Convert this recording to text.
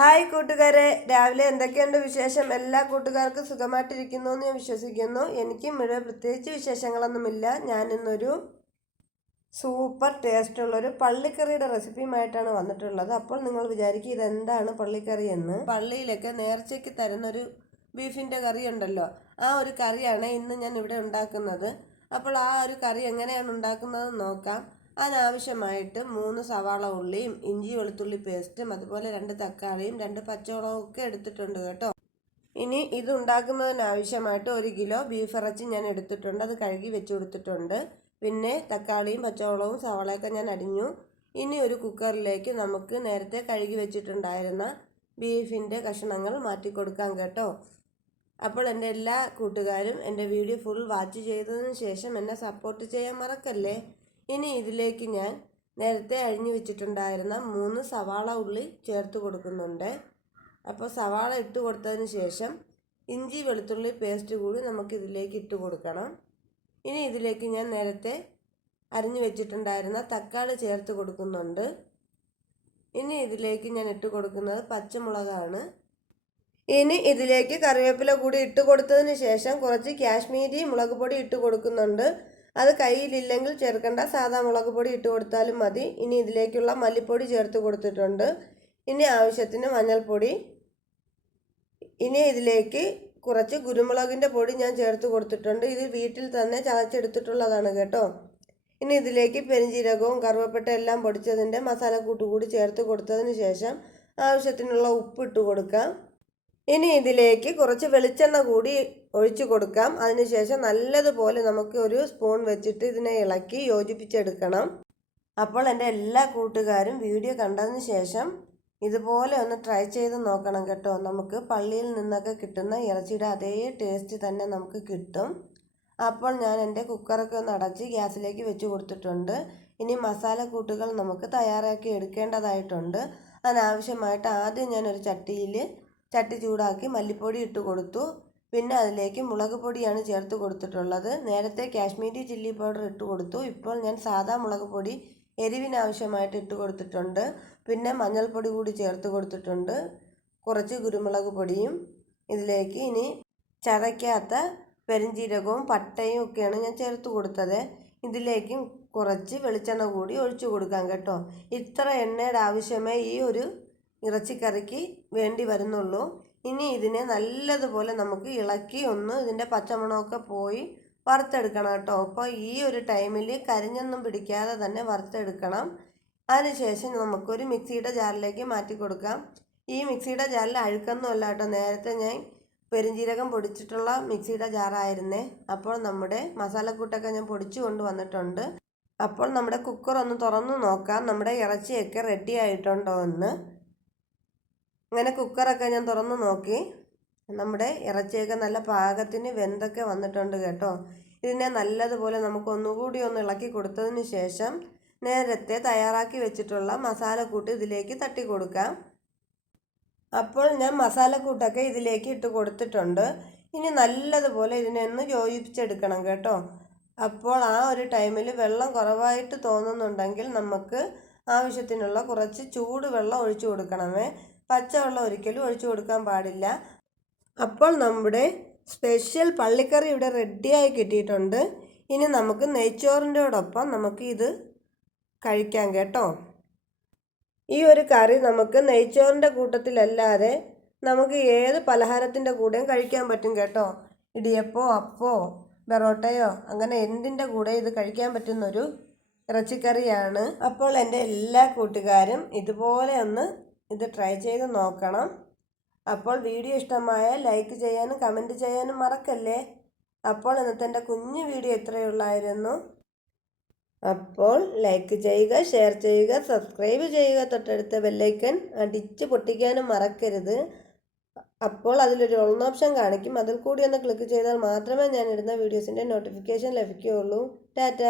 Hi കൂട്ടുകാരെ. രാവിലെ എന്തൊക്കെയുണ്ട് വിശേഷം? എല്ലാ കൂട്ടുകാർക്കും സുഖമായിട്ടിരിക്കുന്നു എന്ന് ഞാൻ വിശ്വസിക്കുന്നു. എനിക്കും ഇവിടെ പ്രത്യേകിച്ച് വിശേഷങ്ങളൊന്നുമില്ല. ഞാൻ ഇന്നൊരു സൂപ്പർ ടേസ്റ്റുള്ളൊരു പള്ളിക്കറിയുടെ റെസിപ്പിയുമായിട്ടാണ് വന്നിട്ടുള്ളത്. അപ്പോൾ നിങ്ങൾ വിചാരിക്കുക ഇതെന്താണ് പള്ളിക്കറി എന്ന്. പള്ളിയിലൊക്കെ നേർച്ചയ്ക്ക് തരുന്നൊരു ബീഫിന്റെ കറി ഉണ്ടല്ലോ. ആ ഒരു കറിയാണ് ഇന്ന് ഞാൻ ഇവിടെ ഉണ്ടാക്കുന്നത്. അപ്പോൾ ആ ഒരു കറി എങ്ങനെയാണ് ഉണ്ടാക്കുന്നത് നോക്കാം. അതിനാവശ്യമായിട്ട് മൂന്ന് സവാള ഉള്ളിയും ഇഞ്ചി വെളുത്തുള്ളി പേസ്റ്റും അതുപോലെ രണ്ട് തക്കാളിയും രണ്ട് പച്ചമുളകും ഒക്കെ എടുത്തിട്ടുണ്ട് കേട്ടോ. ഇനി ഇത് ഉണ്ടാക്കുന്നതിനാവശ്യമായിട്ട് ഒരു കിലോ ബീഫ് ഇറച്ചി ഞാൻ എടുത്തിട്ടുണ്ട്. അത് കഴുകി വെച്ച് കൊടുത്തിട്ടുണ്ട്. പിന്നെ തക്കാളിയും പച്ചമുളകും സവാളയൊക്കെ ഞാൻ അരിഞ്ഞു ഇനി ഒരു കുക്കറിലേക്ക് നമുക്ക് നേരത്തെ കഴുകി വെച്ചിട്ടുണ്ടായിരുന്ന ബീഫിന്റെ കഷ്ണങ്ങൾ മാറ്റി കൊടുക്കാം കേട്ടോ. അപ്പോൾ എന്റെ എല്ലാ കൂട്ടുകാരും എന്റെ വീഡിയോ ഫുൾ വാച്ച് ചെയ്തതിന് ശേഷം എന്നെ സപ്പോർട്ട് ചെയ്യാൻ മറക്കല്ലേ? ഇനി ഇതിലേക്ക് ഞാൻ നേരത്തെ അഴിഞ്ഞു വെച്ചിട്ടുണ്ടായിരുന്ന മൂന്ന് സവാള ഉള്ളി ചേർത്ത് കൊടുക്കുന്നുണ്ട്. അപ്പോൾ സവാള ഇട്ട് കൊടുത്തതിന് ശേഷം ഇഞ്ചി വെളുത്തുള്ളി പേസ്റ്റ് കൂടി നമുക്ക് ഇതിലേക്ക് ഇട്ട് കൊടുക്കണം. ഇനി ഇതിലേക്ക് ഞാൻ നേരത്തെ അരിഞ്ഞു വെച്ചിട്ടുണ്ടായിരുന്ന തക്കാളി ചേർത്ത് കൊടുക്കുന്നുണ്ട്. ഇനി ഇതിലേക്ക് ഞാൻ ഇട്ട് കൊടുക്കുന്നത് പച്ചമുളകാണ്. ഇനി ഇതിലേക്ക് കറിവേപ്പില കൂടി ഇട്ട് കൊടുത്തതിന് ശേഷം കുറച്ച് കാശ്മീരി മുളക് പൊടി ഇട്ട് കൊടുക്കുന്നുണ്ട്. അത് കയ്യിലില്ലെങ്കിൽ ചേർക്കേണ്ട സാധാ മുളക് പൊടി ഇട്ട് കൊടുത്താലും മതി. ഇനി ഇതിലേക്കുള്ള മല്ലിപ്പൊടി ചേർത്ത് കൊടുത്തിട്ടുണ്ട്. ഇനി ആവശ്യത്തിന് മഞ്ഞൾപ്പൊടി. ഇനി ഇതിലേക്ക് കുറച്ച് കുരുമുളകിന്റെ പൊടി ഞാൻ ചേർത്ത് കൊടുത്തിട്ടുണ്ട്. ഇത് വീട്ടിൽ തന്നെ ചതച്ചെടുത്തിട്ടുള്ളതാണ് കേട്ടോ. ഇനി ഇതിലേക്ക് പെരിഞ്ചീരകവും കറുവപ്പട്ട എല്ലാം പൊടിച്ചതിന്റെ മസാലക്കൂട്ട് കൂടി ചേർത്ത് കൊടുത്തതിന് ശേഷം ആവശ്യത്തിനുള്ള ഉപ്പ് ഇട്ട് കൊടുക്കാം. ഇനി ഇതിലേക്ക് കുറച്ച് വെളിച്ചെണ്ണ കൂടി ഒഴിച്ചു കൊടുക്കാം. അതിനുശേഷം നല്ലതുപോലെ നമുക്ക് ഒരു സ്പൂൺ വെച്ചിട്ട് ഇതിനെ ഇളക്കി യോജിപ്പിച്ചെടുക്കണം. അപ്പോൾ എന്റെ എല്ലാ കൂട്ടുകാരും വീഡിയോ കണ്ടതിന് ശേഷം ഇതുപോലെ ഒന്ന് ട്രൈ ചെയ്ത് നോക്കണം കേട്ടോ. നമുക്ക് പള്ളിയിൽ നിന്നൊക്കെ കിട്ടുന്ന ഇറച്ചിയുടെ അതേ ടേസ്റ്റ് തന്നെ നമുക്ക് കിട്ടും. അപ്പോൾ ഞാൻ എന്റെ കുക്കറൊക്കെ ഒന്ന് അടച്ച് ഗ്യാസിലേക്ക് വെച്ച് കൊടുത്തിട്ടുണ്ട്. ഇനി മസാല കൂട്ടുകൾ നമുക്ക് തയ്യാറാക്കി എടുക്കേണ്ടതായിട്ടുണ്ട്. അതിനാവശ്യമായിട്ട് ആദ്യം ഞാനൊരു ചട്ടിയിൽ ചട്ടി ചൂടാക്കി മല്ലിപ്പൊടി ഇട്ട് കൊടുത്തു. പിന്നെ അതിലേക്ക് മുളക് പൊടിയാണ് ചേർത്ത് കൊടുത്തിട്ടുള്ളത്. നേരത്തെ കാശ്മീരി ചില്ലി പൗഡർ ഇട്ട് കൊടുത്തു. ഇപ്പോൾ ഞാൻ സാധാ മുളക് പൊടി എരിവിനാവശ്യമായിട്ട് ഇട്ട് കൊടുത്തിട്ടുണ്ട്. പിന്നെ മഞ്ഞൾപ്പൊടി കൂടി ചേർത്ത് കൊടുത്തിട്ടുണ്ട്. കുറച്ച് കുരുമുളക് പൊടിയും ഇതിലേക്ക് ഇനി ചതയ്ക്കാത്ത പെരിഞ്ചീരകവും പട്ടയും ഒക്കെയാണ് ഞാൻ ചേർത്ത് കൊടുത്തത്. ഇതിലേക്കും കുറച്ച് വെളിച്ചെണ്ണ കൂടി ഒഴിച്ചു കൊടുക്കാം കേട്ടോ. ഇത്ര എണ്ണയുടെ ആവശ്യമേ ഈ ഒരു ഇറച്ചിക്കറിക്ക് വേണ്ടി വരുന്നുള്ളൂ. ഇനി ഇതിനെ നല്ലതുപോലെ നമുക്ക് ഇളക്കി ഒന്ന് ഇതിന്റെ പച്ചമണമൊക്കെ പോയി വറുത്തെടുക്കണം കേട്ടോ. അപ്പോൾ ഈ ഒരു ടൈമിൽ കരിഞ്ഞൊന്നും പിടിക്കാതെ തന്നെ വറുത്തെടുക്കണം. അതിനുശേഷം നമുക്കൊരു മിക്സിയുടെ ജാറിലേക്ക് മാറ്റി കൊടുക്കാം. ഈ മിക്സിയുടെ ജാറിൽ അഴുക്കൊന്നും അല്ല കേട്ടോ. നേരത്തെ ഞാൻ പെരിഞ്ജീരകം പൊടിച്ചിട്ടുള്ള മിക്സിയുടെ ജാറായിരുന്നേ. അപ്പോൾ നമ്മുടെ മസാലക്കൂട്ടൊക്കെ ഞാൻ പൊടിച്ചു കൊണ്ട് വന്നിട്ടുണ്ട് അപ്പോൾ നമ്മുടെ കുക്കർ ഒന്ന് തുറന്നു നോക്കാം. നമ്മുടെ ഇറച്ചിയൊക്കെ റെഡി ആയിട്ടുണ്ടോ എന്ന്. അങ്ങനെ കുക്കറൊക്കെ ഞാൻ തുറന്ന് നോക്കി. നമ്മുടെ ഇറച്ചിയൊക്കെ നല്ല പാകത്തിന് വെന്തൊക്കെ വന്നിട്ടുണ്ട് കേട്ടോ. ഇതിനെ നല്ലതുപോലെ നമുക്ക് ഒന്നുകൂടി ഒന്ന് ഇളക്കി കൊടുത്തതിന് ശേഷം നേരത്തെ തയ്യാറാക്കി വെച്ചിട്ടുള്ള മസാലക്കൂട്ട് ഇതിലേക്ക് തട്ടി കൊടുക്കാം. അപ്പോൾ ഞാൻ മസാലക്കൂട്ടൊക്കെ ഇതിലേക്ക് ഇട്ട് കൊടുത്തിട്ടുണ്ട്. ഇനി നല്ലതുപോലെ ഇതിനെ ഒന്ന് യോജിപ്പിച്ചെടുക്കണം കേട്ടോ. അപ്പോൾ ആ ഒരു ടൈമിൽ വെള്ളം കുറവായിട്ട് തോന്നുന്നുണ്ടെങ്കിൽ നമുക്ക് ആവശ്യത്തിനുള്ള കുറച്ച് ചൂട് വെള്ളം ഒഴിച്ചു കൊടുക്കണമേ. പച്ചവെള്ളം ഒരിക്കലും ഒഴിച്ചു കൊടുക്കാൻ പാടില്ല. അപ്പോൾ നമ്മുടെ സ്പെഷ്യൽ പള്ളിക്കറി ഇവിടെ റെഡിയായി കിട്ടിയിട്ടുണ്ട്. ഇനി നമുക്ക് നെയ്ച്ചോറിന്റെയോടൊപ്പം നമുക്ക് ഇത് കഴിക്കാം കേട്ടോ. ഈ ഒരു കറി നമുക്ക് നെയ്ച്ചോറിന്റെ കൂട്ടത്തിലല്ലാതെ നമുക്ക് ഏത് പലഹാരത്തിന്റെ കൂടെയും കഴിക്കാൻ പറ്റും കേട്ടോ. ഇടിയപ്പോ അപ്പോ ബെറോട്ടയോ അങ്ങനെ എന്തിന്റെ കൂടെ ഇത് കഴിക്കാൻ പറ്റുന്നൊരു ഇറച്ചിക്കറിയാണ്. അപ്പോൾ എന്റെ എല്ലാ കൂട്ടുകാരും ഇതുപോലെ ഒന്ന് ഇത് ട്രൈ ചെയ്ത് നോക്കണം. അപ്പോൾ വീഡിയോ ഇഷ്ടമായ ലൈക്ക് ചെയ്യാനും കമന്റ് ചെയ്യാനും മറക്കല്ലേ? അപ്പോൾ ഇന്നത്തെ എന്റെ കുഞ്ഞു വീഡിയോ ഇത്രയുള്ളായിരുന്നു അപ്പോൾ ലൈക്ക് ചെയ്യുക ഷെയർ ചെയ്യുക സബ്സ്ക്രൈബ് ചെയ്യുക തൊട്ടടുത്ത ബെല്ലൈക്കൻ അടിച്ച് പൊട്ടിക്കാനും മറക്കരുത്. അപ്പോൾ അതിലൊരു ഓൺ ഓപ്ഷൻ കാണിക്കും. അതിൽ കൂടി ഒന്ന് ക്ലിക്ക് ചെയ്താൽ മാത്രമേ ഞാൻ ഇടുന്ന വീഡിയോസിന്റെ നോട്ടിഫിക്കേഷൻ ലഭിക്കുകയുള്ളൂ. ടാറ്റ!